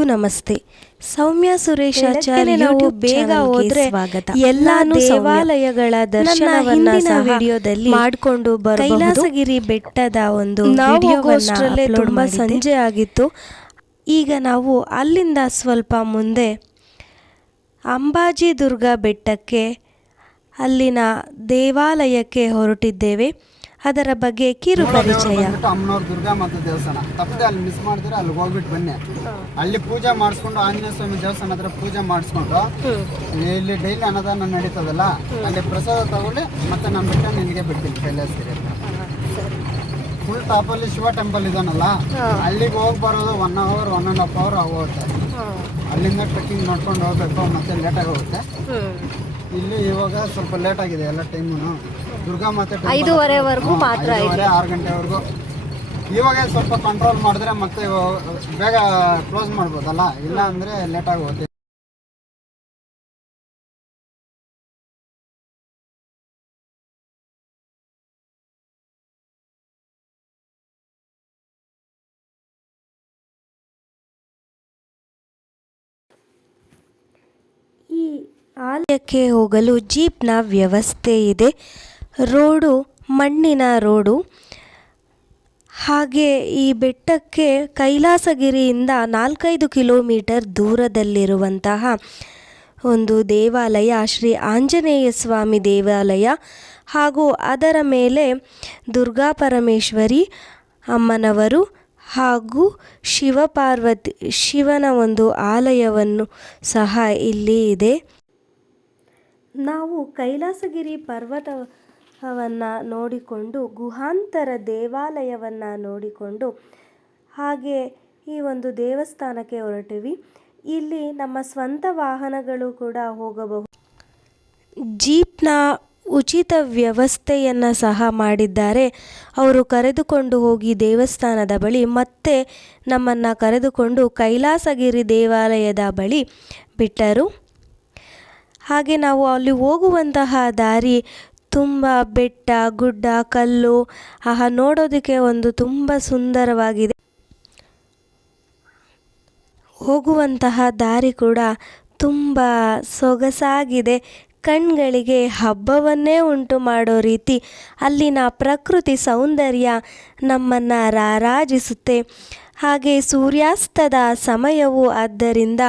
ಎಲ್ಲರಿಗೂ ನಮಸ್ತೆ. ಸೌಮ್ಯ ಸುರೇಶಾಚಾರ್ಯ ನಾವು ಯೂಟ್ಯೂಬ್ ಬೇಗ ಹೋದ್ರೆ ಸ್ವಾಗತ. ಎಲ್ಲಾ ದೇವಾಲಯಗಳ ದರ್ಶನವನ್ನ ವಿಡಿಯೋದಲ್ಲಿ ಮಾಡಿಕೊಂಡು ಕೈಲಾಸಗಿರಿ ಬೆಟ್ಟದ ಒಂದು ವಿಡಿಯೋವನ್ನ ತುಂಬಾ ಸಂಜೆ ಆಗಿತ್ತು. ಈಗ ನಾವು ಅಲ್ಲಿಂದ ಸ್ವಲ್ಪ ಮುಂದೆ ಅಂಬಾಜಿ ದುರ್ಗ ಬೆಟ್ಟಕ್ಕೆ ಅಲ್ಲಿನ ದೇವಾಲಯಕ್ಕೆ ಹೊರಟಿದ್ದೇವೆ. ಅದರ ಬಗ್ಗೆ ಕಿರು ಪರಿಚಯ. ಅಮ್ಮನವ್ರ ದುರ್ಗಾ ಮಾತಾ ದೇವಸ್ಥಾನ ತಪ್ಪದೆ ಅಲ್ಲಿ ಮಿಸ್ ಮಾಡಿದ್ರೆ ಅಲ್ಲಿ ಹೋಗ್ಬಿಟ್ಟು ಬನ್ನಿ. ಅಲ್ಲಿ ಪೂಜೆ ಮಾಡಿಸ್ಕೊಂಡು ಆಂಜನೇಯ ಸ್ವಾಮಿ ದೇವಸ್ಥಾನ ಹತ್ರ ಪೂಜೆ ಮಾಡಿಸ್ಕೊಂಡು ಇಲ್ಲಿ ಡೈಲಿ ಅನ್ನದಾನ ನಡೀತದಲ್ಲ, ಅಲ್ಲಿ ಪ್ರಸಾದ ತಗೊಳ್ಳಿ. ಮತ್ತೆ ನಾನು ರಿಟರ್ನ್ ಇಲ್ಲಿಗೆ ಬಿಡ್ತೀನಿ ಕೈಲಾಸಗಿರಿ ಹತ್ರ. ಫುಲ್ ಟಾಪಲ್ಲಿ ಶಿವ ಟೆಂಪಲ್ ಇದಾನಲ್ಲ, ಅಲ್ಲಿಗೆ ಹೋಗಿ ಬರೋದು 1 hour 1.5 hour ಆಗುತ್ತೆ. ಅಲ್ಲಿಂದ ಟ್ರೆಕ್ಕಿಂಗ್ ಮಾಡ್ಕೊಂಡು ಹೋಗ್ಬೇಕು, ಮತ್ತೆ ಲೇಟಾಗಿ ಹೋಗುತ್ತೆ. ಇಲ್ಲಿ ಇವಾಗ ಸ್ವಲ್ಪ ಲೇಟ್ ಆಗಿದೆ ಎಲ್ಲ ಟೈಮು. ದುರ್ಗಾ ಮಾತೆ 5:30ವರೆಗೂ ಮಾತ್ರ, 6 ಗಂಟೆವರೆಗೂ. ಇವಾಗ ಸ್ವಲ್ಪ ಕಂಟ್ರೋಲ್ ಮಾಡಿದ್ರೆ ಮತ್ತೆ ಬೇಗ ಕ್ಲೋಸ್ ಮಾಡ್ಬೋದಲ್ಲ, ಇಲ್ಲ ಅಂದರೆ ಲೇಟಾಗಿ ಹೋಗುತ್ತೆ. ಈ ಆಲಯಕ್ಕೆ ಹೋಗಲು ಜೀಪ್ನ ವ್ಯವಸ್ಥೆ ಇದೆ. ರೋಡು ಮಣ್ಣಿನ ರೋಡು. ಹಾಗೆ ಈ ಬೆಟ್ಟಕ್ಕೆ ಕೈಲಾಸಗಿರಿಯಿಂದ 4-5 ಕಿಲೋಮೀಟರ್ ದೂರದಲ್ಲಿರುವಂತಹ ಒಂದು ದೇವಾಲಯ ಶ್ರೀ ಆಂಜನೇಯ ಸ್ವಾಮಿ ದೇವಾಲಯ, ಹಾಗೂ ಅದರ ಮೇಲೆ ದುರ್ಗಾ ಪರಮೇಶ್ವರಿ ಅಮ್ಮನವರು ಹಾಗೂ ಶಿವನ ಒಂದು ಆಲಯವನ್ನು ಸಹ ಇಲ್ಲಿ ಇದೆ. ನಾವು ಕೈಲಾಸಗಿರಿ ಪರ್ವತವನ್ನು ನೋಡಿಕೊಂಡು, ಗುಹಾಂತರ ದೇವಾಲಯವನ್ನು ನೋಡಿಕೊಂಡು ಹಾಗೆ ಈ ಒಂದು ದೇವಸ್ಥಾನಕ್ಕೆ ಹೊರಟಿವಿ. ಇಲ್ಲಿ ನಮ್ಮ ಸ್ವಂತ ವಾಹನಗಳು ಕೂಡ ಹೋಗಬಹುದು. ಜೀಪ್ನ ಉಚಿತ ವ್ಯವಸ್ಥೆಯನ್ನು ಸಹ ಮಾಡಿದ್ದಾರೆ. ಅವರು ಕರೆದುಕೊಂಡು ಹೋಗಿ ದೇವಸ್ಥಾನದ ಬಳಿ ಮತ್ತೆ ನಮ್ಮನ್ನು ಕರೆದುಕೊಂಡು ಕೈಲಾಸಗಿರಿ ದೇವಾಲಯದ ಬಳಿ ಬಿಟ್ಟರು. ಹಾಗೆ ನಾವು ಅಲ್ಲಿ ಹೋಗುವಂತಹ ದಾರಿ ತುಂಬ ಬೆಟ್ಟ ಗುಡ್ಡ ಕಲ್ಲು, ನೋಡೋದಕ್ಕೆ ಒಂದು ತುಂಬ ಸುಂದರವಾಗಿದೆ. ಹೋಗುವಂತಹ ದಾರಿ ಕೂಡ ತುಂಬ ಸೊಗಸಾಗಿದೆ. ಕಣ್ಗಳಿಗೆ ಹಬ್ಬವನ್ನೇ ಉಂಟು ಮಾಡೋ ರೀತಿ ಅಲ್ಲಿನ ಪ್ರಕೃತಿ ಸೌಂದರ್ಯ ನಮ್ಮನ್ನು ರಾರಾಜಿಸುತ್ತೆ. ಹಾಗೆ ಸೂರ್ಯಾಸ್ತದ ಸಮಯವು ಆದ್ದರಿಂದ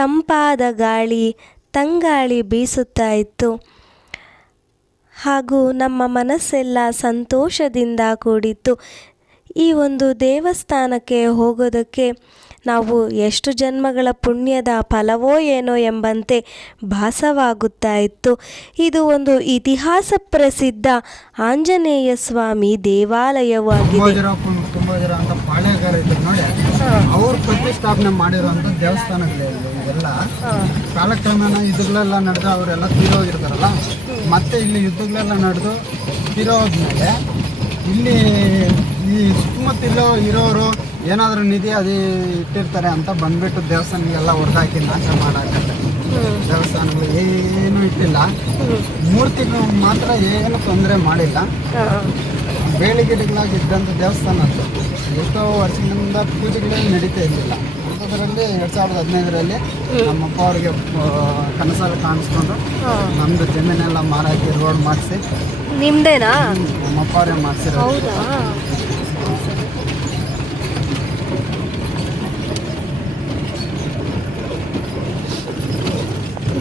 ತಂಪಾದ ಗಾಳಿ, ತಂಗಾಳಿ ಬೀಸುತ್ತಾ ಇತ್ತು. ಹಾಗೂ ನಮ್ಮ ಮನಸ್ಸೆಲ್ಲ ಸಂತೋಷದಿಂದ ಕೂಡಿತ್ತು. ಈ ಒಂದು ದೇವಸ್ಥಾನಕ್ಕೆ ಹೋಗೋದಕ್ಕೆ ನಾವು ಎಷ್ಟು ಜನ್ಮಗಳ ಪುಣ್ಯದ ಫಲವೋ ಏನೋ ಎಂಬಂತೆ ಭಾಸವಾಗುತ್ತಾ ಇತ್ತು. ಇದು ಒಂದು ಇತಿಹಾಸ ಪ್ರಸಿದ್ಧ ಆಂಜನೇಯ ಸ್ವಾಮಿ ದೇವಾಲಯವಾಗಿದೆ. ತುಂಬ ಜನ ಅಂತ ಪಾಳೆಗಾರ ಇದ್ರು ನೋಡಿ, ಅವ್ರು ಪ್ರತಿಷ್ಠಾಪನೆ ಮಾಡಿರುವಂಥ ದೇವಸ್ಥಾನಗಳಿವೆ ಇವೆಲ್ಲ. ಕಾಲಕ್ರಮೇಣ ಯುದ್ಧಗಳೆಲ್ಲ ನಡೆದು ಅವರೆಲ್ಲ ತೀರೋಗಿರ್ತಾರಲ್ಲ, ಮತ್ತೆ ಇಲ್ಲಿ ಯುದ್ಧಗಳೆಲ್ಲ ನಡೆದು ತೀರೋದ್ಮೇಲೆ ಇಲ್ಲಿ ಈ ಸುತ್ತಮುತ್ತಲು ಇರೋರು ಏನಾದರೂ ನಿಧಿ ಅದು ಇಟ್ಟಿರ್ತಾರೆ ಅಂತ ಬಂದ್ಬಿಟ್ಟು ದೇವಸ್ಥಾನಗೆಲ್ಲ ಹೊಡೆದಾಕಿ ನಾಶ ಮಾಡಾಕತ್ತೆ. ದೇವಸ್ಥಾನಗಳು ಏನೂ ಇಟ್ಟಿಲ್ಲ, ಮೂರ್ತಿಗಳು ಮಾತ್ರ ಏನು ತೊಂದರೆ ಮಾಡಿಲ್ಲ. ಬೇಳಿಗಿಡಗಳಾಗಿದ್ದಂಥ ದೇವಸ್ಥಾನ ಅದು ಎಷ್ಟೋ ವರ್ಷಗಳಿಂದ ಪೂಜೆಗಳೇ ನಡೀತಾ ಇರಲಿಲ್ಲ. ಅಂಥದ್ರಲ್ಲಿ 2015ರಲ್ಲಿ ನಮ್ಮಪ್ಪ ಅವ್ರಿಗೆ ಕನಸಲ್ಲಿ ಕಾಣಿಸ್ಕೊಂಡು ನಮ್ಮದು ಜಮೀನೆಲ್ಲ ಮಾರಾಕಿ ರೋಡ್ ಮಾಡಿಸಿ. ನಿಮ್ದೇನಾ? ನಮ್ಮಪ್ಪ ಅವರೇ ಮಾಡಿಸಿರೋದು.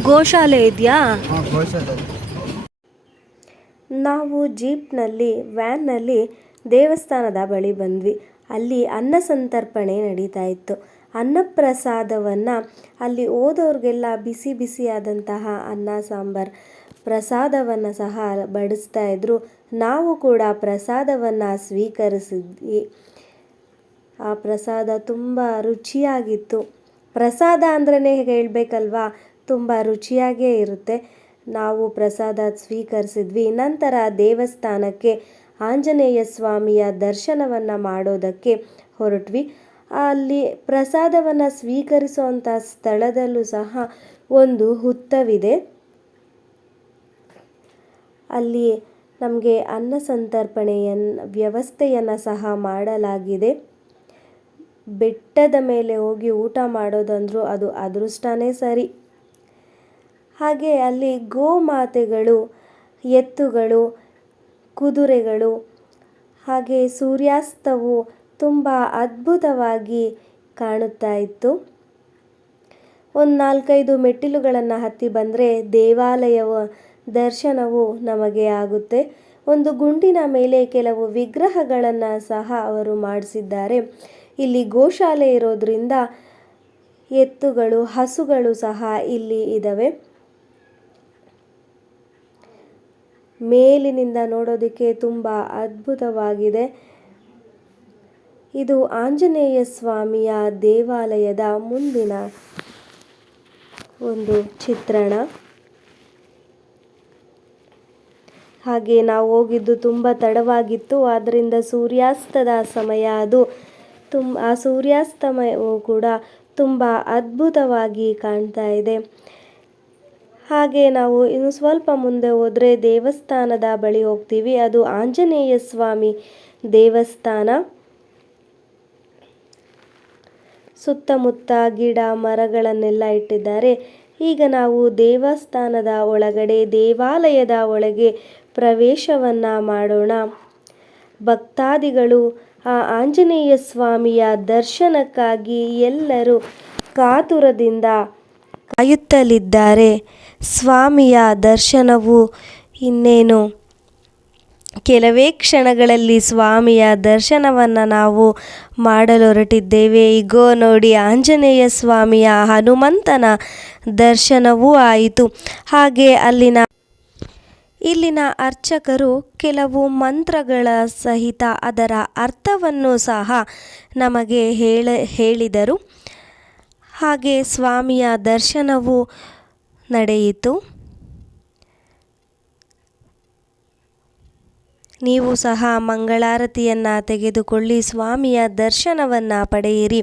ಗೋಶಾಲೆ ಇದೆಯಾ? ಗೋಶಾಲೆ. ನಾವು ಜೀಪ್ನಲ್ಲಿ ವ್ಯಾನ್ನಲ್ಲಿ ದೇವಸ್ಥಾನದ ಬಳಿ ಬಂದ್ವಿ. ಅಲ್ಲಿ ಅನ್ನ ಸಂತರ್ಪಣೆ ನಡೀತಾ ಇತ್ತು. ಅನ್ನಪ್ರಸಾದವನ್ನು ಅಲ್ಲಿ ಹೋದವ್ರಿಗೆಲ್ಲ ಬಿಸಿ ಬಿಸಿಯಾದಂತಹ ಅನ್ನ ಸಾಂಬಾರು ಪ್ರಸಾದವನ್ನು ಸಹ ಬಡಿಸ್ತಾ ಇದ್ರು. ನಾವು ಕೂಡ ಪ್ರಸಾದವನ್ನು ಸ್ವೀಕರಿಸಿದ್ವಿ. ಆ ಪ್ರಸಾದ ತುಂಬ ರುಚಿಯಾಗಿತ್ತು. ಪ್ರಸಾದ ಅಂದ್ರೇ ಹೇಳಬೇಕಲ್ವಾ, ತುಂಬ ರುಚಿಯಾಗೇ ಇರುತ್ತೆ. ನಾವು ಪ್ರಸಾದ ಸ್ವೀಕರಿಸಿದ್ವಿ. ನಂತರ ದೇವಸ್ಥಾನಕ್ಕೆ ಆಂಜನೇಯ ಸ್ವಾಮಿಯ ದರ್ಶನವನ್ನು ಮಾಡೋದಕ್ಕೆ ಹೊರಟ್ವಿ. ಅಲ್ಲಿ ಪ್ರಸಾದವನ್ನು ಸ್ವೀಕರಿಸುವಂಥ ಸ್ಥಳದಲ್ಲೂ ಸಹ ಒಂದು ಹುತ್ತವಿದೆ. ಅಲ್ಲಿ ನಮಗೆ ಅನ್ನ ಸಂತರ್ಪಣೆಯನ್ನು ವ್ಯವಸ್ಥೆಯನ್ನು ಸಹ ಮಾಡಲಾಗಿದೆ. ಬೆಟ್ಟದ ಮೇಲೆ ಹೋಗಿ ಊಟ ಮಾಡೋದಂದ್ರೂ ಅದು ಅದೃಷ್ಟನೇ ಸರಿ. ಹಾಗೆ ಅಲ್ಲಿ ಗೋಮಾತೆಗಳು, ಎತ್ತುಗಳು, ಕುದುರೆಗಳು, ಹಾಗೆ ಸೂರ್ಯಾಸ್ತವು ತುಂಬ ಅದ್ಭುತವಾಗಿ ಕಾಣುತ್ತಾ ಇತ್ತು. ಒಂದು 4-5 ಮೆಟ್ಟಿಲುಗಳನ್ನು ಹತ್ತಿ ಬಂದರೆ ದೇವಾಲಯವ ದರ್ಶನವು ನಮಗೆ ಆಗುತ್ತೆ. ಒಂದು ಗುಂಡಿನ ಮೇಲೆ ಕೆಲವು ವಿಗ್ರಹಗಳನ್ನು ಸಹ ಅವರು ಮಾಡಿಸಿದ್ದಾರೆ. ಇಲ್ಲಿ ಗೋಶಾಲೆ ಇರೋದ್ರಿಂದ ಎತ್ತುಗಳು, ಹಸುಗಳು ಸಹ ಇಲ್ಲಿ ಇದ್ದಾವೆ. ಮೇಲಿನಿಂದ ನೋಡೋದಕ್ಕೆ ತುಂಬ ಅದ್ಭುತವಾಗಿದೆ. ಇದು ಆಂಜನೇಯ ಸ್ವಾಮಿಯ ದೇವಾಲಯದ ಮುಂದಿನ ಒಂದು ಚಿತ್ರಣ. ಹಾಗೆ ನಾವು ಹೋಗಿದ್ದು ತುಂಬ ತಡವಾಗಿತ್ತು, ಆದ್ದರಿಂದ ಸೂರ್ಯಾಸ್ತದ ಸಮಯ ಅದು. ಆ ಸೂರ್ಯಾಸ್ತಮಯವು ಕೂಡ ತುಂಬ ಅದ್ಭುತವಾಗಿ ಕಾಣ್ತಾ ಇದೆ. ಹಾಗೆ ನಾವು ಇನ್ನು ಸ್ವಲ್ಪ ಮುಂದೆ ಹೋದರೆ ದೇವಸ್ಥಾನದ ಬಳಿ ಹೋಗ್ತೀವಿ. ಅದು ಆಂಜನೇಯ ಸ್ವಾಮಿ ದೇವಸ್ಥಾನ. ಸುತ್ತಮುತ್ತ ಗಿಡ ಮರಗಳನ್ನೆಲ್ಲ ಇಟ್ಟಿದ್ದಾರೆ. ಈಗ ನಾವು ದೇವಸ್ಥಾನದ ಒಳಗಡೆ, ದೇವಾಲಯದ ಒಳಗೆ ಪ್ರವೇಶವನ್ನು ಮಾಡೋಣ. ಭಕ್ತಾದಿಗಳು ಆ ಆಂಜನೇಯ ಸ್ವಾಮಿಯ ದರ್ಶನಕ್ಕಾಗಿ ಎಲ್ಲರೂ ಕಾತುರದಿಂದ ಕಾಯುತ್ತಲಿದ್ದಾರೆ. ಸ್ವಾಮಿಯ ದರ್ಶನವು ಇನ್ನೇನು ಕೆಲವೇ ಕ್ಷಣಗಳಲ್ಲಿ ಸ್ವಾಮಿಯ ದರ್ಶನವನ್ನು ನಾವು ಮಾಡಲೊರಟಿದ್ದೇವೆ. ಈಗೋ ನೋಡಿ, ಆಂಜನೇಯ ಸ್ವಾಮಿಯ, ಹನುಮಂತನ ದರ್ಶನವೂ ಆಯಿತು. ಹಾಗೆ ಇಲ್ಲಿನ ಅರ್ಚಕರು ಕೆಲವು ಮಂತ್ರಗಳ ಸಹಿತ ಅದರ ಅರ್ಥವನ್ನು ಸಹ ನಮಗೆ ಹೇಳಿದರು. ಹಾಗೆ ಸ್ವಾಮಿಯ ದರ್ಶನವು ನಡೆಯಿತು. ನೀವು ಸಹ ಮಂಗಳಾರತಿಯನ್ನು ತೆಗೆದುಕೊಳ್ಳಿ, ಸ್ವಾಮಿಯ ದರ್ಶನವನ್ನು ಪಡೆಯಿರಿ.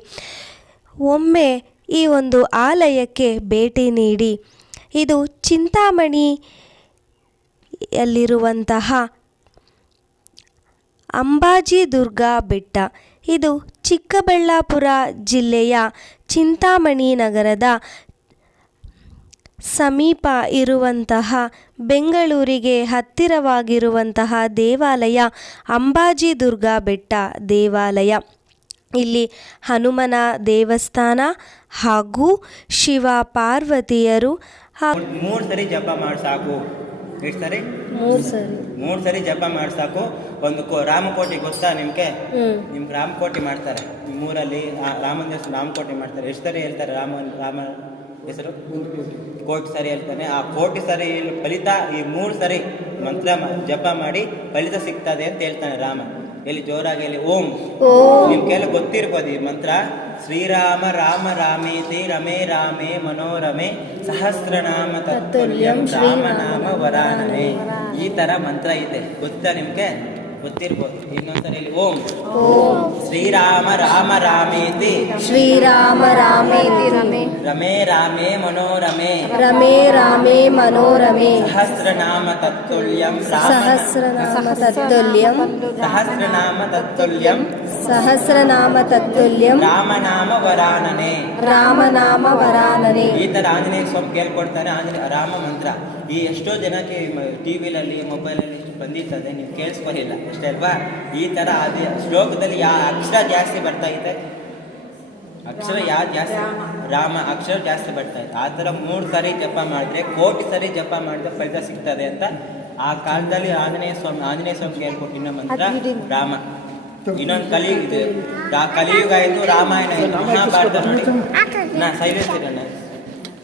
ಒಮ್ಮೆ ಈ ಒಂದು ಆಲಯಕ್ಕೆ ಭೇಟಿ ನೀಡಿ. ಇದು ಚಿಂತಾಮಣಿಯಲ್ಲಿರುವಂತಹ ಅಂಬಾಜಿ ದುರ್ಗಾ ಬೆಟ್ಟ. ಇದು ಚಿಕ್ಕಬಳ್ಳಾಪುರ ಜಿಲ್ಲೆಯ ಚಿಂತಾಮಣಿ ನಗರದ ಸಮೀಪ ಇರುವಂತಹ, ಬೆಂಗಳೂರಿಗೆ ಹತ್ತಿರವಾಗಿರುವಂತಹ ದೇವಾಲಯ ಅಂಬಾಜಿ ದುರ್ಗಾ ಬೆಟ್ಟ ದೇವಾಲಯ. ಇಲ್ಲಿ ಹನುಮನ ದೇವಸ್ಥಾನ ಹಾಗೂ ಶಿವ ಪಾರ್ವತಿಯರು 3 ಸರಿ ಜಪ ಮಾಡಿ ಸಾಕು. ಎಷ್ಟು ಸರಿ? 3 ಸರಿ ಜಪ ಮಾಡಿ ಸಾಕು. ಒಂದು ರಾಮಕೋಟಿ ಗೊತ್ತಾ ನಿಮ್ಗೆ? ರಾಮಕೋಟಿ ಮಾಡ್ತಾರೆ ನಿಮ್ಮೂರಲ್ಲಿ. ರಾಮನ ದೇವಸ್ಥಾನ ರಾಮಕೋಟಿ ಮಾಡ್ತಾರೆ. ಎಷ್ಟು ಸರಿ ಹೇಳ್ತಾರೆ? ರಾಮ ಹೆಸರು ಕೋಟಿ ಸರಿ ಹೇಳ್ತಾನೆ. ಆ ಕೋಟಿ ಸರಿ ಫಲಿತ ಈ 3 ಸರಿ ಮಂತ್ರ ಜಪ ಮಾಡಿ ಫಲಿತ ಸಿಗ್ತದೆ ಅಂತ ಹೇಳ್ತಾನೆ ರಾಮ. ಎಲ್ಲಿ ಜೋರಾಗಿ ಹೇಳಿ ಓಂ. ನಿಮ್ಗೆಲ್ಲ ಗೊತ್ತಿರ್ಬೋದು ಈ ಮಂತ್ರ. ಶ್ರೀರಾಮ ರಾಮ ರಾಮೇತಿ ರಮೇ ರಾಮೇ ಮನೋರಮೆ ಸಹಸ್ರನಾಮ ತತ್ತುಲ್ಯಂ ರಾಮನಾಮ ವರಾನನೆ. ಈ ತರ ಮಂತ್ರ ಇದೆ, ಗೊತ್ತಾ ನಿಮ್ಗೆ? ಗೊತ್ತಿರ್ಬೋದು. ಇನ್ನೊಂದ್ಸರಿ ಓಂ ಶ್ರೀರಾಮ ರಾಮ ರಾಮೇತಿ ಶ್ರೀರಾಮ ರಾಮೇತಿ ರಮೇ ರಾಮೇ ಮನೋರಮೆ ರಮೇ ರಾಮೇ ಮನೋರಮೆ ಸಹಸ್ರನಾಮ ತತ್ತುಲ್ಯಂ ಸಹಸ್ರನಾಮ ತತ್ತುಲ್ಯಂ ಸಹಸ್ರನಾಮ ತತ್ತುಲ್ಯಂ ಸಹಸ್ರನಾಮ ತತ್ತುಲ್ಯಂ ರಾಮನಾಮ ವರಾನನೆ ರಾಮನಾಮ ವರಾನನೆ. ಈ ತರ ಆಂಜನೇಯ ಸ್ವಾಮಿ ಕೇಳ್ಕೊಡ್ತಾನೆ. ರಾಮ ಮಂತ್ರ ಈ ಎಷ್ಟೋ ಜನಕ್ಕೆ ಟಿವಿಲಲ್ಲಿ ಮೊಬೈಲಲ್ಲಿ ಬಂದಿರ್ತದೆ, ನೀವು ಕೇಳಿಸ್ಕೊಳ್ಳಿಲ್ಲ ಅಷ್ಟೇ ಅಲ್ವಾ? ಈ ತರ ಅದೇ ಶ್ಲೋಕದಲ್ಲಿ ಯಾವ ಅಕ್ಷರ ಜಾಸ್ತಿ ಬರ್ತಾ ಇದೆ, ಅಕ್ಷರ ಯಾವ್ದು ಜಾಸ್ತಿ? ರಾಮ ಅಕ್ಷರ ಜಾಸ್ತಿ ಬರ್ತಾ ಇದೆ. ಆ ಥರ 3 ಸರಿ ಜಪ ಮಾಡಿದ್ರೆ, ಕೋಟಿ ಸರಿ ಜಪ ಮಾಡಿದ್ರೆ ಫಲಿತ ಸಿಗ್ತದೆ ಅಂತ ಆ ಕಾಲದಲ್ಲಿ ಆಂಜನೇಯ ಸ್ವಾಮಿ ಹೇಳ್ಕೊಟ್ಟು ಇನ್ನೊಂದು ಮಂತ್ರ ರಾಮ. ಇನ್ನೊಂದು ಕಲಿಯುಗ ಇದೆ, ಕಲಿಯುಗ ಆಯಿತು, ರಾಮಾಯಣ ಆಯಿತು, ಮಹಾಭಾರತ ನೋಡಿ. ನಾ ಸೈಲೆನ್ಸ್ ಇರೋಣ.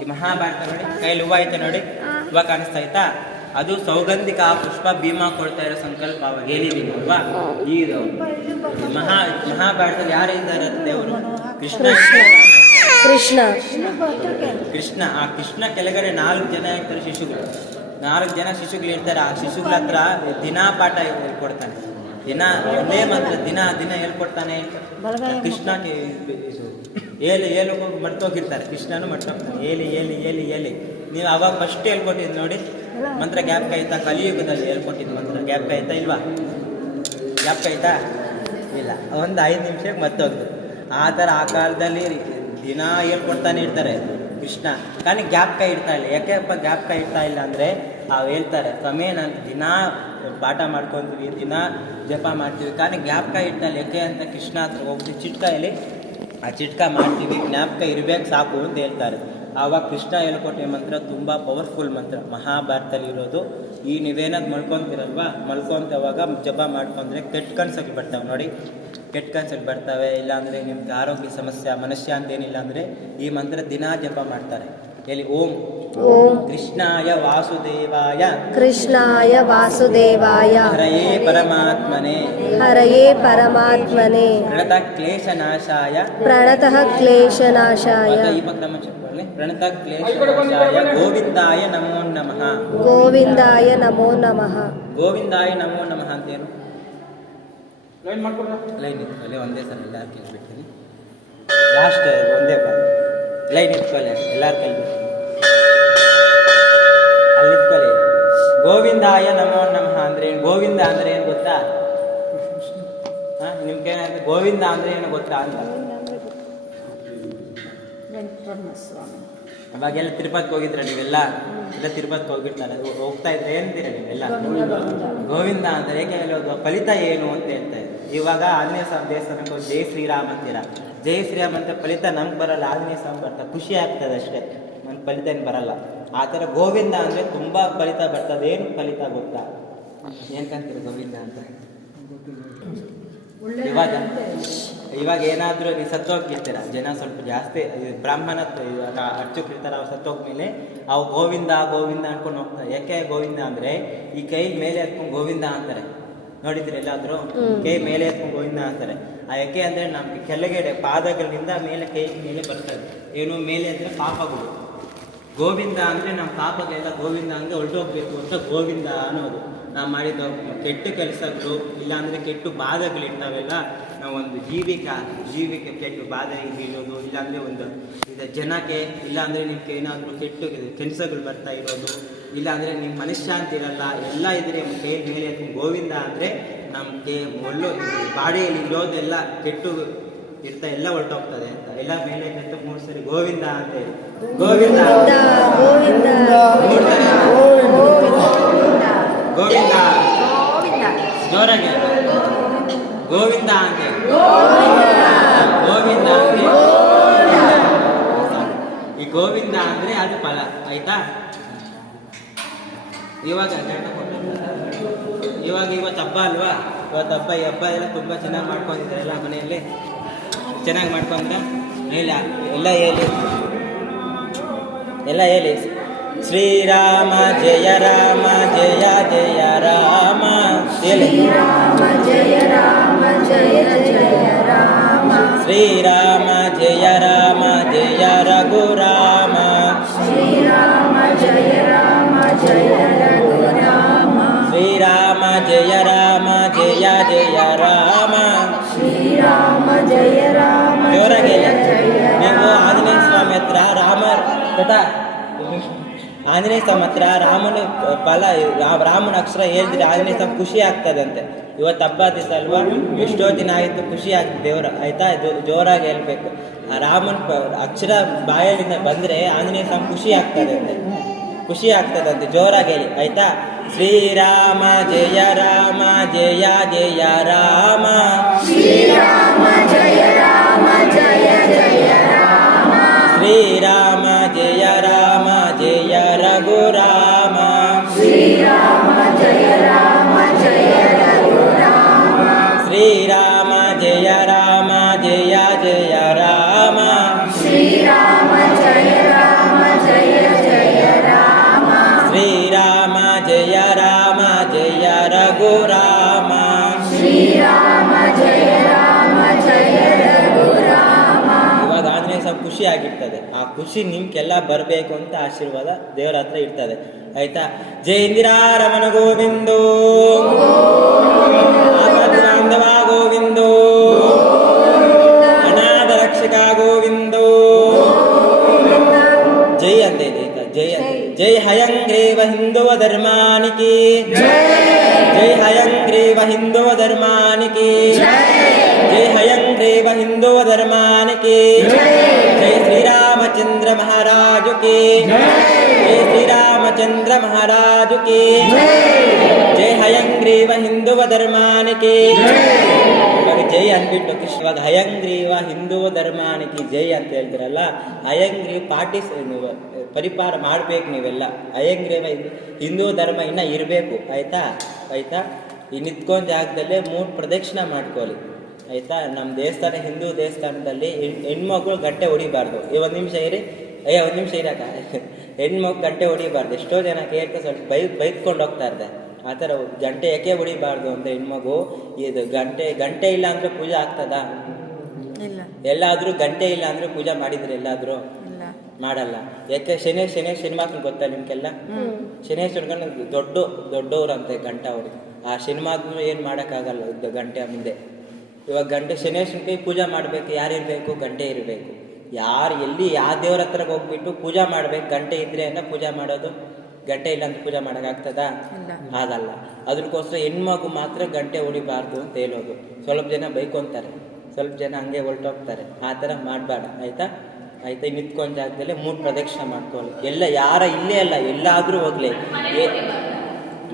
ಈ ಮಹಾಭಾರತ ನೋಡಿ, ಕೈಲಿ ಹೂವು ಐತೆ ನೋಡಿ, ಹೂವು ಕಾಣಿಸ್ತಾ ಆಯ್ತಾ? ಅದು ಸೌಗಂಧಿಕ ಪುಷ್ಪ ಭೀಮಾ ಕೊಡ್ತಾ ಇರೋ ಸಂಕಲ್ಪ ಅವಾಗ ಹೇಳಿದೀನಿ ಅಲ್ವಾ? ಈಗ ಮಹಾಭಾರತದಲ್ಲಿ ಯಾರು ಇದ್ದಾರೆ? ದೇವರು ಕೃಷ್ಣ. ಆ ಕೃಷ್ಣ ಕೆಳಗಡೆ 4 ಜನ ಇರ್ತಾರೆ ಶಿಶುಗಳು. 4 ಜನ ಶಿಶುಗಳು ಇರ್ತಾರೆ. ಆ ಶಿಶುಗಳ ಹತ್ರ ದಿನಾ ಪಾಠ ಹೇಳ್ಕೊಡ್ತಾನೆ. ದಿನ ಒಂದೇ ಮಂತ್ರ ದಿನ ಹೇಳ್ಕೊಡ್ತಾನೆ. ಕೃಷ್ಣಕ್ಕೆ ಏಳು ಮರ್ತೋಗಿರ್ತಾರೆ, ಕೃಷ್ಣನು ಮರ್ತೋಗ್ತಾನೆ. ಏಲಿ ನೀವು ಅವಾಗ ಫಸ್ಟ್ ಹೇಳ್ಕೊಟ್ಟಿದ್ದು ನೋಡಿ ಮಂತ್ರ. ಗ್ಯಾಪ್ ಆಯ್ತಾ? ಕಲಿಯುಗದಲ್ಲಿ ಹೇಳ್ಕೊಟ್ಟಿದ್ದು ಮಂತ್ರ ಗ್ಯಾಪ್ ಆಯ್ತಾ ಇಲ್ವಾ? ಗ್ಯಾಪ್ ಆಯ್ತಾ? ಇಲ್ಲ. ಒಂದು 5 ನಿಮಿಷಕ್ಕೆ ಮರ್ತೋಗ್ದು. ಆ ಥರ ಆ ಕಾಲದಲ್ಲಿ ದಿನ ಹೇಳ್ಕೊಡ್ತಾನೆ ಇರ್ತಾರೆ ಕೃಷ್ಣ. కానీ ಜ್ಞಾಪಕ ಇಡ್ತಾ ಇಲ್ಲ. ಯಾಕೆಪ್ಪ ಜ್ಞಾಪಕ ಇಡ್ತಾ ಇಲ್ಲ ಅಂದರೆ ಅವು ಹೇಳ್ತಾರೆ, ಸ್ವಾಮಿ ನಾನು ದಿನ ಪಾಠ ಮಾಡ್ಕೊತೀವಿ, ದಿನ ಜಪ ಮಾಡ್ತೀವಿ, కానీ ಜ್ಞಾಪಕ ಇಡ್ತಾ ಇಲ್ಲ. ಯಾಕೆ ಅಂತ ಕೃಷ್ಣ ಹತ್ರ ಹೋಗ್ತೀವಿ, ಚಿಟ್ಕಾಯಲ್ಲಿ ಆ ಚಿಟ್ಕ ಮಾಡ್ತೀವಿ, ಜ್ಞಾಪಕ ಇರಬೇಕು ಸಾಕು ಅಂತ ಹೇಳ್ತಾರೆ. ಆವಾಗ ಕೃಷ್ಣ ಹೇಳ್ಕೊಟ್ಟೆ ಮಂತ್ರ ತುಂಬ ಪವರ್ಫುಲ್ ಮಂತ್ರ, ಮಹಾಭಾರತದಲ್ಲಿರೋದು. ಈ ನೀವೇನಾದ್ರು ಮಲ್ಕೊತೀರಲ್ವ, ಮಲ್ಕೊಂತವಾಗ ಜಪ ಮಾಡ್ಕೊಂಡ್ರೆ ಕೆಟ್ಟ ಕನ್ಸುಗಳು ಬರ್ತಾವೆ ನೋಡಿ, ಕೆಟ್ಟ ಕನ್ಸುಗಳು ಬರ್ತವೆ. ಇಲ್ಲಾಂದರೆ ನಿಮ್ಗೆ ಆರೋಗ್ಯ ಸಮಸ್ಯೆ ಮನಶ್ಶಾಂತಿ ಏನಿಲ್ಲ ಅಂದರೆ ಈ ಮಂತ್ರ ದಿನ ಜಪ ಮಾಡ್ತಾರೆ. ಹೇಳಿ, ಓಂ ಓಂ ಕೃಷ್ಣಾಯ ವಾಸುದೇವಾಯ ಕೃಷ್ಣಾಯ ವಾಸುದೇವಾಯ ಹರಯೇ ಪರಮಾತ್ಮನೆ ಹರಯೇ ಪರಮಾತ್ಮನೆ ಪ್ರಣತ ಕ್ಲೇಶನಾಶಾಯ ಪ್ರಣತಃ ಕ್ಲೇಶನಾಶಾಯ ಈ ಕ್ರಮ చెప్పండి. ಪ್ರಣತ ಕ್ಲೇಶನಾಶಾಯ ಗೋವಿಂದಾಯ ನಮೋ ನಮಃ. ಗೋವಿಂದಾಯ ನಮೋ ನಮಃ. ಗೋವಿಂದಾಯ ನಮೋ ನಮಃ ಅಂತೇನು? ಲೈನ್ ಇಟ್ಕೊಳ್ಳಿ, ಒಂದೇ ಸಲ ಎಲ್ಲಾರು ಕೇಳ್ಬಿಡ್ತೀನಿ. ಲಾಸ್ಟ್ ಒಂದೇ ಲೈನ್ ಇಟ್ಕೊಳ್ಳಿ, ಎಲ್ಲಾರು ಕೇಳ್ಬಿಡ್ತೀನಿ. ಅಲ್ಲಿ ಇಟ್ಕೊಳ್ಳಿ. ಗೋವಿಂದಾಯ ನಮೋ ನಮಃ ಅಂದ್ರೆ ಏನು? ಗೋವಿಂದ ಅಂದ್ರೆ ಏನು ಗೊತ್ತಾ? ನಿಮ್ಗೆ ಏನಾದ್ರೆ ಗೋವಿಂದ ಅಂದ್ರೆ ಏನು ಗೊತ್ತಾ ಅಂತ? ಅವಾಗೆಲ್ಲ ತಿರುಪತಿಗೆ ಹೋಗಿದ್ರೆ ನೀವೆಲ್ಲ ಎಲ್ಲ ತಿರುಪತಿಗೆ ಹೋಗಿರ್ತಾರೆ, ಹೋಗ್ತಾ ಇದ್ರೆ ಏನಂತೀರ ನೀವೆಲ್ಲ? ಗೋವಿಂದ ಅಂದ್ರೆ ಏಕೆ ಹೇಳೋದು? ಫಲಿತ ಏನು ಅಂತ ಹೇಳ್ತಾ ಇದ್ರು. ಇವಾಗ ಆಂಜನೇಯ ಸ್ವಾಮಿ ದೇವಸ್ಥಾನಕ್ಕೆ ಹೋಗಿ ಜೈ ಶ್ರೀರಾಮ್ ಅಂತೀರ, ಜೈ ಶ್ರೀರಾಮ್ ಅಂತ ಫಲಿತ ನಮ್ಗೆ ಬರಲ್ಲ, ಆಂಜನೇಯ ಸ್ವಾಮಿ ಬರ್ತಾರೆ, ಖುಷಿ ಆಗ್ತದೆ ಅಷ್ಟೇ, ನಮ್ಗೆ ಫಲಿತ ಏನು ಬರಲ್ಲ. ಆ ಥರ ಗೋವಿಂದ ಅಂದರೆ ತುಂಬ ಫಲಿತ ಬರ್ತದೆ. ಏನು ಫಲಿತ ಗೊತ್ತಾ? ಏನಂತೀರ ಗೋವಿಂದ ಅಂತ? ಇವಾಗ ಏನಾದರೂ ನೀವು ಸತ್ತೋಗಿರ್ತೀರ, ಜನ ಸ್ವಲ್ಪ ಜಾಸ್ತಿ ಬ್ರಾಹ್ಮಣ ಇವಾಗ ಅರ್ಚಕರಿರ್ತಾರೆ, ಅವ್ರು ಸತ್ತೋಗ್ಮೇಲೆ ಅವು ಗೋವಿಂದ ಗೋವಿಂದ ಅನ್ಕೊಂಡು ಹೋಗ್ತಾರೆ. ಯಾಕೆ ಗೋವಿಂದ ಅಂದರೆ ಈ ಕೈ ಮೇಲೆ ಎತ್ಕೊಂಡು ಗೋವಿಂದ ಅಂತಾರೆ, ನೋಡಿದ್ರೆ ಎಲ್ಲಾದರೂ ಕೈ ಮೇಲೆ ಎತ್ಕೊಂಡು ಗೋವಿಂದ ಅಂತಾರೆ. ಆ ಯಾಕೆ ಅಂದರೆ ನಮಗೆ ಕೆಳಗಡೆ ಪಾದಗಳಿಂದ ಮೇಲೆ ಕೈ ಮೇಲೆ ಬರ್ತದೆ. ಏನು ಮೇಲೆ ಅಂದರೆ ಪಾಪಗಳು. ಗೋವಿಂದ ಅಂದರೆ ನಮ್ಮ ಪಾಪಗಳೆಲ್ಲ ಗೋವಿಂದ ಅಂದರೆ ಹೊರಟೋಗ್ಬೇಕು ಅಂತ ಗೋವಿಂದ ಅನ್ನೋದು. ನಾವು ಮಾಡಿದ ಕೆಟ್ಟ ಕೆಲಸಗಳು ಇಲ್ಲಾಂದರೆ ಕೆಟ್ಟ ಬಾಧೆಗಳಿರ್ತಾವೆಲ್ಲ, ನಾವೊಂದು ಜೀವಿಕೆ ಕೆಟ್ಟ ಬಾಧೆಗೆ ಬೀಳೋದು, ಇಲ್ಲಾಂದರೆ ಒಂದು ಇದು ಜನಕ್ಕೆ, ಇಲ್ಲಾಂದರೆ ನಿಮ್ಗೆ ಏನಾದರೂ ಕೆಟ್ಟ ಕೆಲಸಗಳು ಬರ್ತಾ ಇರೋದು, ಇಲ್ಲಾಂದರೆ ನಿಮ್ಮ ಮನಃಶಾಂತಿ ಇರಲ್ಲ, ಎಲ್ಲ ಇದ್ರೆ ಕೈ ಮೇಲೆ ಗೋವಿಂದ ಅಂದರೆ ನಮಗೆ ಒಳ್ಳೆ ಬಾಡಿಯಲ್ಲಿ ಇರೋದೆಲ್ಲ ಕೆಟ್ಟು ಇರ್ತಾ ಎಲ್ಲ ಹೊರಟೋಗ್ತದೆ ಅಂತ. ಎಲ್ಲ ಮೇಲೆ ಕೆತ್ತ 3 ಸರಿ ಗೋವಿಂದ ಅಂತ ಹೇಳಿ, ಗೋವಿಂದ ಗೋವಿಂದ ಗೋವಿಂದ ಜೋರಾಗಿ ಗೋವಿಂದ ಅಂತ ಗೋವಿಂದ ಅಂದ್ರೆ ಈ ಗೋವಿಂದ ಅಂದ್ರೆ ಅದು ಫಲ ಆಯ್ತಾ. ಇವಾಗ ಇವತ್ತು ಹಬ್ಬ ಅಲ್ವಾ, ಇವತ್ತು ಹಬ್ಬ, ಈ ಹಬ್ಬ ಎಲ್ಲ ತುಂಬ ಚೆನ್ನಾಗಿ ಮಾಡ್ಕೊಂಡಿದ್ದಾರೆ ಎಲ್ಲ ಮನೆಯಲ್ಲಿ. ಚೆನ್ನಾಗಿ ಮಾಡ್ಕೊಂಡ್ರೆ ಇಲ್ಲ ಎಲ್ಲ ಹೇಳಿ ಶ್ರೀರಾಮ ಜಯ ರಾಮ ಜಯ ಜಯ ರಾಮ, ಶ್ರೀರಾಮ ಜಯ ರಾಮ ಜಯ ಜಯ ರಾಮ, ಶ್ರೀರಾಮ ಜಯ ರಾಮ ಜಯ ರಘುರಾಮ, ಶ್ರೀರಾಮ ಜಯ ರಾಮ ಜಯ ರಘುರಾಮ, ಶ್ರೀರಾಮ ಜಯ ರಾಮ ಜಯ ಜಯ ರಾಮ, ಶ್ರೀರಾಮ ಜಯ ರಾಮ ಜೋರಾಗಿ ಜಯ ಜಯ ನೀವು ಆಂಜನೇಯ ಸ್ವಾಮಿ ಹತ್ರ ಆಂಜನೇಯ ಸ್ವಾಮಿ ಹತ್ರ ರಾಮನ ಅಕ್ಷರ ಹೇಳಿದ್ರೆ ಆಂಜನೇಯ ಸ್ವಾಮಿ ಖುಷಿ ಆಗ್ತದಂತೆ. ಇವತ್ತು ಹಬ್ಬ ದಿವಸ ಅಲ್ವಾ, ಎಷ್ಟೋ ದಿನ ಆಯಿತು, ಖುಷಿ ಆಗ್ತದೆ ದೇವರ ಆಯ್ತಾ. ಜೋರಾಗಿ ಹೇಳ್ಬೇಕು, ರಾಮನ ಅಕ್ಷರ ಬಾಯಲ್ಲಿಂದ ಬಂದರೆ ಆಂಜನೇಯ ಸ್ವಾಮಿ ಖುಷಿ ಆಗ್ತದಂತೆ, ಜೋರಾಗಿ ಹೇಳಿ ಆಯ್ತಾ. ಶ್ರೀರಾಮ ಜಯ ರಾಮ ಜಯ ಜಯ ರಾಮ, ಶ್ರೀರಾಮ ಜಯ ರಾಮ ಜಯ ಜಯ ರಾಮ, ಶ್ರೀರಾಮ ಜಯ ರಾಮ ಜಯ ರಘುರಾಮ, ಶ್ರೀರಾಮ ಜಯ ರಾಮ ಜಯ ರಘುರಾಮ, ಶ್ರೀರಾಮ ಜಯ ರಾಮ ಜಯ ಜಯ ರಾಮ, ಶ್ರೀರಾಮ ಜಯ ರಾಮ ಜಯ ಜಯ ರಾಮ, ಶ್ರೀರಾಮ ಜಯ ರಾಮ ಜಯ ರಘುರಾಮ, ಶ್ರೀರಾಮ ಜಯ ರಾಮ ಜಯ ರಘುರಾಮ. ಇವಾಗ ಆಂಜನೇಯ ಸ್ವಾಮಿ ಖುಷಿ ಆಗಿರ್ತದೆ. ಆ ಖುಷಿ ನಿಮ್ಗೆಲ್ಲ ಬರಬೇಕು ಅಂತ ಆಶೀರ್ವಾದ ದೇವರ ಹತ್ರ ಇರ್ತದೆ ಆಯ್ತಾ. ಜಯ ಇಂದಿರಾ ರಮಣ ಗೋವಿಂದೋ, ಬಾಂಧವ ಗೋವಿಂದೋ, ಅನಾಥ ರಕ್ಷಕ ಗೋವಿಂದೋ, ಜೈ ಅಂತ ಇದೆ ಆಯ್ತಾ. ಜಯ ಜೈ ಹಯಂಗ್ರೀವ ಹಿಂದುವ ಧರ್ಮಾನಿಕಿ, ಜೈ ಹಯಂಗ್ರೀವ ಹಿಂದುವ ಧರ್ಮಾನಿಕಿ, ಜೈ ಹಯಂಗ್ರೀವ ಹಿಂದುವ ಧರ್ಮ की जय श्री रामचंद्र महाराज की जय हयग्रीव हिंदू धर्मानिकी ಇವಾಗ ಜೈ ಅಂದ್ಬಿಟ್ಟು ಕೃಷ್ಣ ಇವಾಗ ಹಯಗ್ರೀವ ಹಿಂದೂ ಧರ್ಮಾನಿಕಿ ಜೈ ಅಂತ ಹೇಳ್ತಿರಲ್ಲ, ಹಯಗ್ರೀವ ಪರಿಪಾರ ಮಾಡ್ಬೇಕು ನೀವೆಲ್ಲ. ಹಯಗ್ರೀವ ಹಿಂದೂ ಧರ್ಮ ಇನ್ನ ಇರಬೇಕು, ಆಯ್ತಾ ಆಯ್ತಾ. ಈ ನಿಂತ್ಕೊಂಡ್ ಜಾಗದಲ್ಲೇ 3 ಪ್ರದಕ್ಷಿಣೆ ಮಾಡ್ಕೊಳ್ಳಿ, ಆಯ್ತಾ. ನಮ್ಮ ದೇವಸ್ಥಾನ ಹಿಂದೂ ದೇವಸ್ಥಾನದಲ್ಲಿ ಹೆಣ್ಮಕ್ಳು ಗಂಟೆ ಹೊಡಿಬಾರ್ದು. ಒಂದು ನಿಮಿಷ ಇರಿ, ಒಂದು ನಿಮಿಷ ಇರಕ್ಕ. ಹೆಣ್ಮಕ್ಳು ಗಂಟೆ ಹೊಡಿಬಾರ್ದು. ಎಷ್ಟೋ ಜನ ಕೇಳ್ಕೊ ಸ್ವಲ್ಪ ಬೈದ್ಕೊಂಡು ಹೋಗ್ತಾ ಇರ್ತಾರೆ. ಆ ಥರ ಗಂಟೆ ಯಾಕೆ ಹೊಡಿಬಾರ್ದು ಅಂತ ಹೆಣ್ಮಗು ಇದು ಗಂಟೆ ಇಲ್ಲ ಅಂದ್ರೆ ಪೂಜೆ ಆಗ್ತದ? ಎಲ್ಲಾದ್ರೂ ಗಂಟೆ ಇಲ್ಲ ಅಂದ್ರೆ ಪೂಜೆ ಮಾಡಿದ್ರೆ ಎಲ್ಲಾದ್ರೂ ಮಾಡಲ್ಲ. ಯಾಕೆ ಶನಿಮಕ್ಕಳು ಗೊತ್ತಾ ನಿಮ್ಗೆಲ್ಲ? ಶನೇಶ್ವರ್ಗನ ದೊಡ್ಡವ್ರಂತೆ ಗಂಟ ಅವ್ರಿಗೆ. ಆ ಶನಿಮಕ್ಕಳು ಏನು ಮಾಡೋಕ್ಕಾಗಲ್ಲ ಗಂಟೆ ಮುಂದೆ. ಇವಾಗ ಗಂಟೆ ಶನೇಶ್ವರನ ಕೈ ಪೂಜೆ ಮಾಡಬೇಕು, ಯಾರಿರ್ಬೇಕು? ಗಂಟೆ ಇರಬೇಕು. ಯಾರು ಎಲ್ಲಿ ಯಾವ ದೇವ್ರ ಹತ್ರಕ್ಕೆ ಹೋಗ್ಬಿಟ್ಟು ಪೂಜೆ ಮಾಡ್ಬೇಕು, ಗಂಟೆ ಇದ್ರೆ ಪೂಜೆ ಮಾಡೋದು. ಗಂಟೆ ಇಲ್ಲ ಅಂತ ಪೂಜೆ ಮಾಡೋಕ್ಕಾಗ್ತದಾ? ಆಗಲ್ಲ. ಅದಕ್ಕೋಸ್ಕರ ಹೆಣ್ಮಗು ಮಾತ್ರ ಗಂಟೆ ಹೊಡಿಬಾರ್ದು ಅಂತ ಹೇಳೋದು. ಸ್ವಲ್ಪ ಜನ ಬೈಕೊಂತಾರೆ, ಸ್ವಲ್ಪ ಜನ ಹಂಗೆ ಹೊರಟೋಗ್ತಾರೆ. ಆ ಥರ ಮಾಡಬೇಡ, ಆಯ್ತಾ ಆಯ್ತಾ. ನಿಂತ್ಕೊಂಡ್ ಜಾಗದಲ್ಲೇ 3 ಪ್ರದಕ್ಷಿಣೆ ಮಾಡ್ಕೊಳ್ಳಿ. ಎಲ್ಲ ಯಾರ ಇಲ್ಲೇ ಅಲ್ಲ, ಎಲ್ಲಾದರೂ ಹೋಗ್ಲಿ,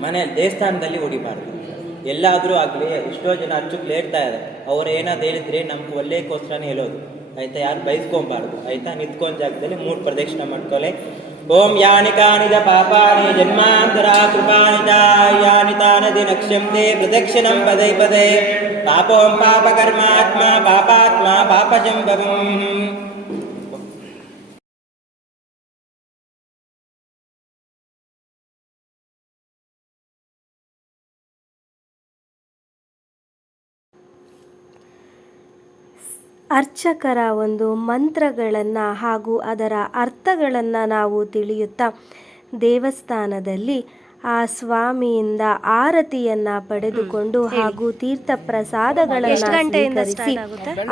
ಮನೆಯಲ್ಲಿ ದೇವಸ್ಥಾನದಲ್ಲಿ ಹೊಡಿಬಾರ್ದು. ಎಲ್ಲಾದರೂ ಆಗಲಿ. ಎಷ್ಟೋ ಜನ ಅಚ್ಚುಕ್ಲು ಹೇಳ್ತಾ ಇದ್ದಾರೆ, ಅವ್ರು ಏನಾದ್ರು ಹೇಳಿದ್ರೆ ನಮ್ಗೆ ಒಳ್ಳೆಗೋಸ್ಕರನೇ ಹೇಳೋದು, ಆಯ್ತಾ. ಯಾರು ಬೈಸ್ಕೊಬಾರ್ದು, ಆಯ್ತಾ. ನಿಂತ್ಕೊಂಡ್ ಜಾಗದಲ್ಲಿ 3 ಪ್ರದಕ್ಷಿಣೆ ಮಾಡ್ಕೊಳ್ಳಿ. ಓಂ ಯಾನಿ ಕಾನಿ ಚ ಪಾಪಾನಿ ಜನ್ಮಾಂತರ ಕೃಪಾನಿ ಚ ಯಾನಿ ತಾನದಿ ನಕ್ಷ್ಯಂತೆ ಪ್ರದಕ್ಷಿಣಂ ಪದೇ ಪದೇ ಪಾಪೋಂ ಪಾಪಕರ್ಮಾತ್ಮ ಪಾಪಾತ್ಮ ಪಾಪಜಂಬವಂ. ಅರ್ಚಕರ ಒಂದು ಮಂತ್ರಗಳನ್ನು ಹಾಗೂ ಅದರ ಅರ್ಥಗಳನ್ನು ನಾವು ತಿಳಿಯುತ್ತಾ ದೇವಸ್ಥಾನದಲ್ಲಿ ಆ ಸ್ವಾಮಿಯಿಂದ ಆರತಿಯನ್ನು ಪಡೆದುಕೊಂಡು ಹಾಗೂ ತೀರ್ಥ ಪ್ರಸಾದಗಳನ್ನು ಸ್ವೀಕರಿಸಿ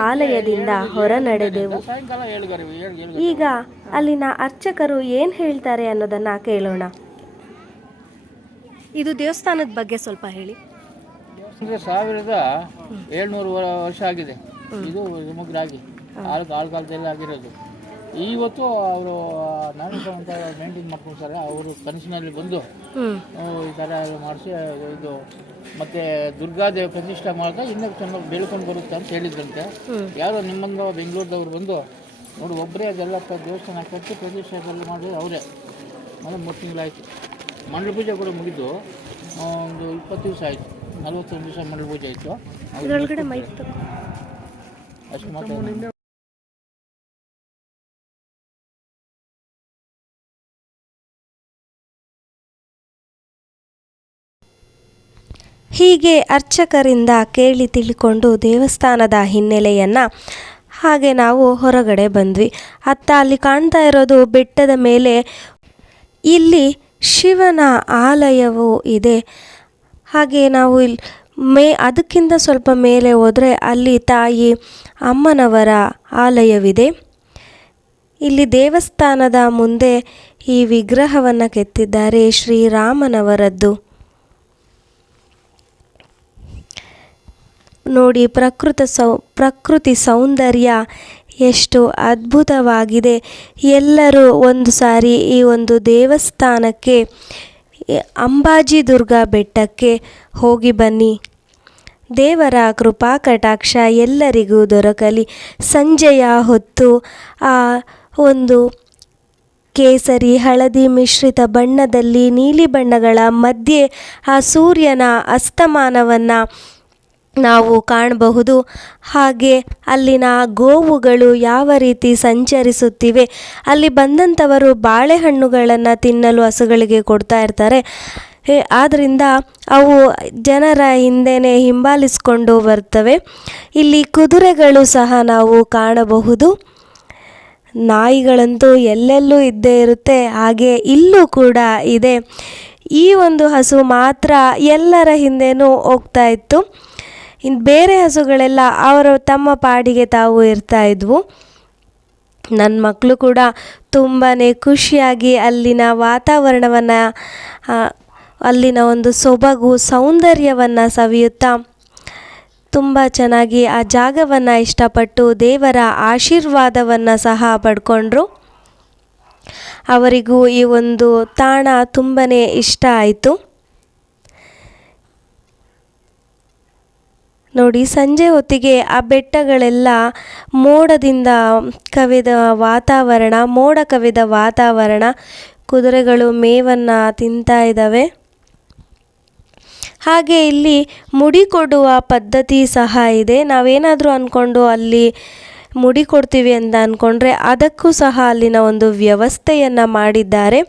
ಆಲಯದಿಂದ ಹೊರ ನಡೆದೆವು. ಈಗ ಅಲ್ಲಿನ ಅರ್ಚಕರು ಏನು ಹೇಳ್ತಾರೆ ಅನ್ನೋದನ್ನು ಕೇಳೋಣ. ಇದು ದೇವಸ್ಥಾನದ ಬಗ್ಗೆ ಸ್ವಲ್ಪ ಹೇಳಿ. 1700 ವರ್ಷ ಆಗಿದೆ ಇದು ಸಮಗ್ರ ಆಗಿ. ಆಳ್ಕಾಲದಲ್ಲಿ ಆಗಿರೋದು. ಇವತ್ತು ಅವರು ನಾರಾಯಣ ಅಂತ ಮೇಂಟೈನ್ ಮಾಡ್ಕೊಳ್ತಾರೆ. ಅವರು ಕನಸಿನಲ್ಲಿ ಬಂದು ಈ ಥರ ಮಾಡಿಸಿ ಇದು ಮತ್ತೆ ದುರ್ಗಾದೇವಿ ಪ್ರತಿಷ್ಠೆ ಮಾಡಿದಾಗ ಇನ್ನೂ ಚೆನ್ನಾಗಿ ಬೆಳ್ಕೊಂಡು ಬರುತ್ತೆ ಅಂತ ಹೇಳಿದ್ರಂತೆ. ಯಾರೋ ನಿಮ್ಮಂದು ಬೆಂಗಳೂರದವ್ರು ಬಂದು ನೋಡಿ ಒಬ್ಬರೇ ಅದೆಲ್ಲ ದೇವಸ್ಥಾನ ಕಟ್ಟಿ ಪ್ರತಿಷ್ಠೆ ಮಾಡಿದ್ರು ಅವರೇ. ಮೊದಲು 3 ತಿಂಗಳಾಯಿತು. ಮಂಡಲ ಪೂಜೆ ಕೂಡ ಮುಗಿದು ಒಂದು 20 ದಿವಸ ಆಯಿತು. 41 ದಿವಸ ಮಂಡಲ ಪೂಜೆ ಆಯಿತು. ಅಷ್ಟು ಮಾತ್ರ. ಹೀಗೆ ಅರ್ಚಕರಿಂದ ಕೇಳಿ ತಿಳ್ಕೊಂಡು ದೇವಸ್ಥಾನದ ಹಿನ್ನೆಲೆಯನ್ನು ಹಾಗೆ ನಾವು ಹೊರಗಡೆ ಬಂದ್ವಿ. ಅಲ್ಲಿ ಕಾಣ್ತಾ ಇರೋದು ಬೆಟ್ಟದ ಮೇಲೆ ಇಲ್ಲಿ ಶಿವನ ಆಲಯವೂ ಇದೆ. ಹಾಗೆ ನಾವು ಅದಕ್ಕಿಂತ ಸ್ವಲ್ಪ ಮೇಲೆ ಹೋದರೆ ಅಲ್ಲಿ ತಾಯಿ ಅಮ್ಮನವರ ಆಲಯವಿದೆ. ಇಲ್ಲಿ ದೇವಸ್ಥಾನದ ಮುಂದೆ ಈ ವಿಗ್ರಹವನ್ನು ಕೆತ್ತಿದ್ದಾರೆ, ಶ್ರೀರಾಮನವರದ್ದು. ನೋಡಿ ಪ್ರಕೃತಿ ಸೌಂದರ್ಯ ಎಷ್ಟು ಅದ್ಭುತವಾಗಿದೆ. ಎಲ್ಲರೂ ಒಂದು ಸಾರಿ ಈ ಒಂದು ದೇವಸ್ಥಾನಕ್ಕೆ ಅಂಬಾಜಿ ದುರ್ಗಾ ಬೆಟ್ಟಕ್ಕೆ ಹೋಗಿ ಬನ್ನಿ. ದೇವರ ಕೃಪಾ ಕಟಾಕ್ಷ ಎಲ್ಲರಿಗೂ ದೊರಕಲಿ. ಸಂಜೆಯ ಹೊತ್ತು ಆ ಒಂದು ಕೇಸರಿ ಹಳದಿ ಮಿಶ್ರಿತ ಬಣ್ಣದಲ್ಲಿ ನೀಲಿ ಬಣ್ಣಗಳ ಮಧ್ಯೆ ಆ ಸೂರ್ಯನ ಅಸ್ತಮಾನವನ್ನು ನಾವು ಕಾಣಬಹುದು. ಹಾಗೆ ಅಲ್ಲಿನ ಗೋವುಗಳು ಯಾವ ರೀತಿ ಸಂಚರಿಸುತ್ತಿವೆ. ಅಲ್ಲಿ ಬಂದಂಥವರು ಬಾಳೆಹಣ್ಣುಗಳನ್ನು ತಿನ್ನಲು ಹಸುಗಳಿಗೆ ಕೊಡ್ತಾ ಇರ್ತಾರೆ. ಆದ್ದರಿಂದ ಅವು ಜನರ ಹಿಂದೆನೇ ಹಿಂಬಾಲಿಸಿಕೊಂಡು ಬರ್ತವೆ. ಇಲ್ಲಿ ಕುದುರೆಗಳು ಸಹ ನಾವು ಕಾಣಬಹುದು. ನಾಯಿಗಳಂತೂ ಎಲ್ಲೆಲ್ಲೂ ಇದ್ದೇ ಇರುತ್ತೆ. ಹಾಗೆ ಇಲ್ಲೂ ಕೂಡ ಇದೆ. ಈ ಒಂದು ಹಸು ಮಾತ್ರ ಎಲ್ಲರ ಹಿಂದೆನೂ ಹೋಗ್ತಾ ಇತ್ತು. ಇನ್ನು ಬೇರೆ ಹಸುಗಳೆಲ್ಲ ತಮ್ಮ ಪಾಡಿಗೆ ತಾವು ಇರ್ತಾ ಇದ್ವು. ನನ್ನ ಮಕ್ಕಳು ಕೂಡ ತುಂಬಾ ಖುಷಿಯಾಗಿ ಅಲ್ಲಿನ ವಾತಾವರಣವನ್ನು, ಅಲ್ಲಿನ ಒಂದು ಸೊಬಗು ಸೌಂದರ್ಯವನ್ನು ಸವಿಯುತ್ತಾ ತುಂಬ ಚೆನ್ನಾಗಿ ಆ ಜಾಗವನ್ನು ಇಷ್ಟಪಟ್ಟು ದೇವರ ಆಶೀರ್ವಾದವನ್ನು ಸಹ ಪಡ್ಕೊಂಡ್ರು. ಅವರಿಗೂ ಈ ಒಂದು ತಾಣ ತುಂಬಾ ಇಷ್ಟ ಆಯಿತು. ನೋಡಿ, ಸಂಜೆ ಹೊತ್ತಿಗೆ ಆ ಬೆಟ್ಟಗಳೆಲ್ಲ ಮೋಡದಿಂದ ಕವಿದ ವಾತಾವರಣ, ಮೋಡ ಕವಿದ ವಾತಾವರಣ, ಕುದುರೆಗಳು ಮೇವನ್ನು ತಿಂತಾ ಇದ್ದಾವೆ. ಹಾಗೆ ಇಲ್ಲಿ ಮುಡಿ ಕೊಡುವ ಪದ್ಧತಿ ಸಹ ಇದೆ. ನಾವೇನಾದರೂ ಅಂದ್ಕೊಂಡು ಅಲ್ಲಿ ಮುಡಿ ಕೊಡ್ತೀವಿ ಅಂತ ಅಂದ್ಕೊಂಡ್ರೆ ಅದಕ್ಕೂ ಸಹ ಅಲ್ಲಿನ ಒಂದು ವ್ಯವಸ್ಥೆಯನ್ನು ಮಾಡಿದ್ದಾರೆ.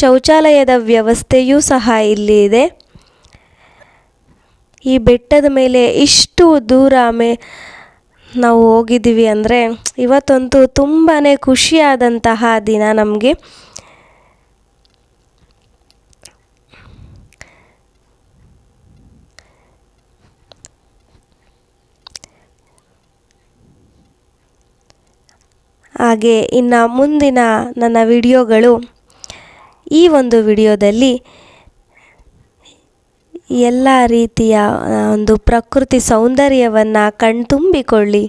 ಶೌಚಾಲಯದ ವ್ಯವಸ್ಥೆಯೂ ಸಹ ಇಲ್ಲಿ ಇದೆ. ಈ ಬೆಟ್ಟದ ಮೇಲೆ ಇಷ್ಟು ದೂರ ನಾವು ಹೋಗಿದ್ದೀವಿ ಅಂದರೆ ಇವತ್ತಂತೂ ತುಂಬಾ ಖುಷಿಯಾದಂತಹ ದಿನ ನಮಗೆ. ಹಾಗೆ ಇನ್ನು ಮುಂದಿನ ನನ್ನ ವಿಡಿಯೋಗಳು, ಈ ಒಂದು ವಿಡಿಯೋದಲ್ಲಿ ಎಲ್ಲ ರೀತಿಯ ಒಂದು ಪ್ರಕೃತಿ ಸೌಂದರ್ಯವನ್ನು ಕಣ್ತುಂಬಿಕೊಳ್ಳಿ.